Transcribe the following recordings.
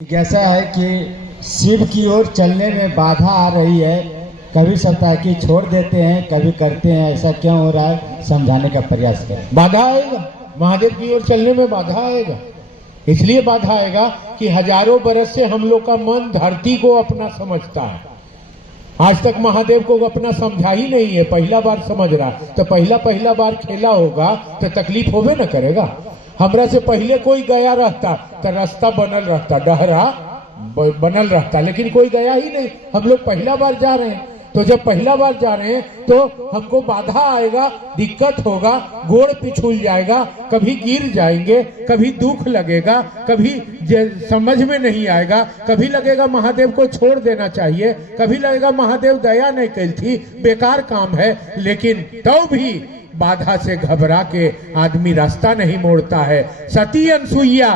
जैसा है कि शिव की ओर चलने में बाधा आ रही है, कभी सप्ताह छोड़ देते हैं, कभी करते हैं। ऐसा क्यों हो रहा है, समझाने का प्रयास करें। बाधा आएगा, महादेव की ओर चलने में बाधा आएगा। इसलिए बाधा आएगा कि हजारों बरस से हम लोग का मन धरती को अपना समझता है। आज तक महादेव को अपना समझा ही नहीं है, पहला बार समझ रहा। तो पहला बार खेला होगा तो तकलीफ होवे न करेगा। हमरा से पहले कोई गया रहता तो रास्ता बनल रहता, डहरा बनल रहता, लेकिन कोई गया ही नहीं। हम लोग पहला बार जा रहे हैं, तो जब पहला बार जा रहे हैं तो हमको बाधा आएगा, दिक्कत होगा, गोड़ पिछुल जाएगा, कभी गिर जाएंगे, कभी दुख लगेगा, कभी समझ में नहीं आएगा, कभी लगेगा महादेव को छोड़ देना चाहिए, कभी लगेगा महादेव दया नहीं करी थी, बेकार काम है। लेकिन तो भी बाधा से घबरा के आदमी रास्ता नहीं मोड़ता है। सती अनसुईया,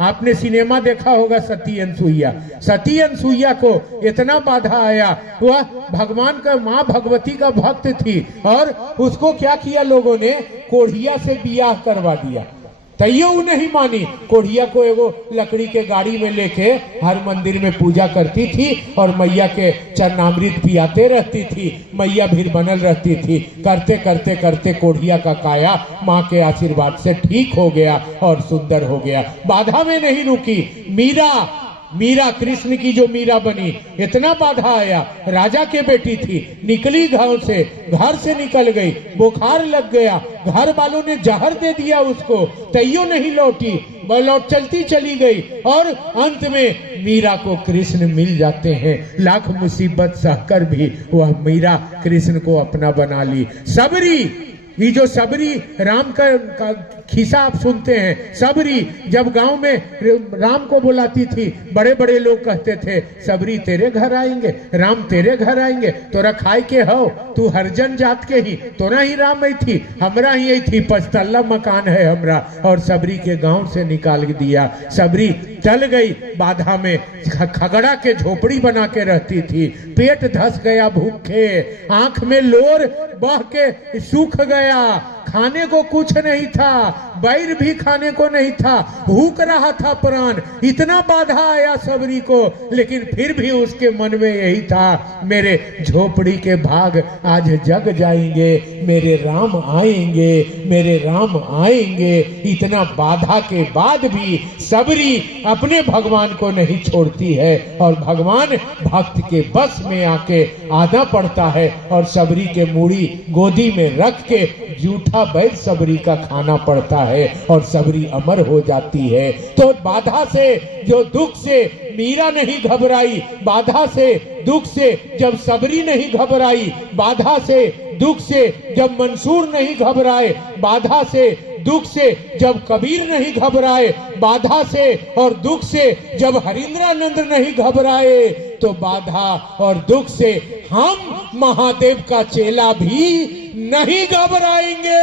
आपने सिनेमा देखा होगा सती अनसुईया। सती अनसुईया को इतना बाधा आया, वह भगवान का माँ भगवती का भक्त थी और उसको क्या किया लोगों ने, कोढ़िया से बियाह करवा दिया। तैयो नहीं मानी। कोढ़िया को एगो लकड़ी के गाड़ी में लेके हर मंदिर में पूजा करती थी और मैया के चरणामृत पियाते रहती थी, मैया भी बनल रहती थी। करते करते करते कोढ़िया का काया माँ के आशीर्वाद से ठीक हो गया और सुंदर हो गया। बाधा में नहीं रुकी। मीरा कृष्ण की जो मीरा बनी, इतना बाधा आया। राजा के बेटी थी, निकली घर से निकल गई, बुखार लग गया, घर वालों ने जहर दे दिया उसको, तैयो नहीं लौटी, लौट चलती चली गई और अंत में मीरा को कृष्ण मिल जाते हैं। लाख मुसीबत सहकर भी वह मीरा कृष्ण को अपना बना ली। सबरी, ये जो सबरी राम का खिस्सा आप सुनते हैं। सबरी जब गांव में राम को बुलाती थी, बड़े बड़े लोग कहते थे सबरी तेरे घर आएंगे, राम तेरे घर आएंगे, तोरा खाए के हो, तू हरजन जात के ही, तोरा ही राम आई थी, हमरा ही आई थी, 5 तल्ला मकान है हमरा। और सबरी के गांव से निकाल दिया। सबरी चल गई बाधा में, खगड़ा के झोपड़ी बना के रहती थी। पेट धस गया भूखे, आंख में लोर बह के सूख गया, खाने को कुछ नहीं था, बैर भी खाने को नहीं था, भूख रहा था प्राण। इतना बाधा आया सबरी को, लेकिन फिर भी उसके मन में यही था, मेरे झोपड़ी के भाग आज जग जाएंगे, मेरे राम आएंगे, मेरे राम आएंगे। इतना बाधा के बाद भी सबरी अपने भगवान को नहीं छोड़ती है और भगवान भक्त के बस में आके आना पड़ता है और सबरी के मूड़ी गोदी में रख के जूठा बैर सबरी का खाना पड़ता है और सबरी अमर हो जाती है। तो बाधा से जो दुख से मीरा नहीं घबराई, बाधा से दुख से जब सबरी नहीं घबराई, बाधा से दुख से जब मंसूर नहीं घबराए, बाधा से दुख से जब कबीर नहीं घबराए, बाधा से और दुख से जब हरिंद्रानंद नहीं घबराए, तो बाधा और दुख से हम महादेव का चेला भी नहीं घबराएंगे।